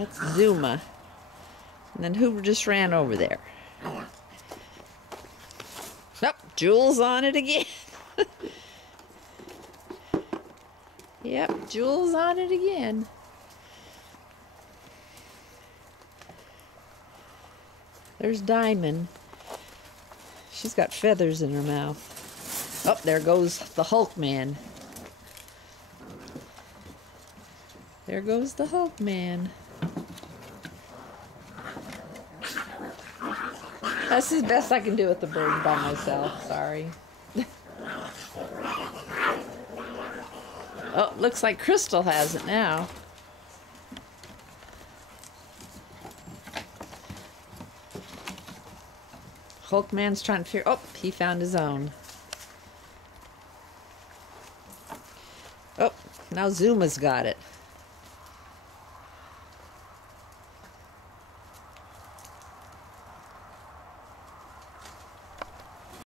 That's Zuma. And then who just ran over there? Nope, Jules on it again. Yep, Jules on it again. There's Diamond. She's got feathers in her mouth. Oh, there goes the Hulk man. There goes the Hulk man. That's the best I can do with the bird by myself. Sorry. Oh, looks like Crystal has it now. Hulkman's trying to figure... Oh, he found his own. Oh, now Zuma's got it.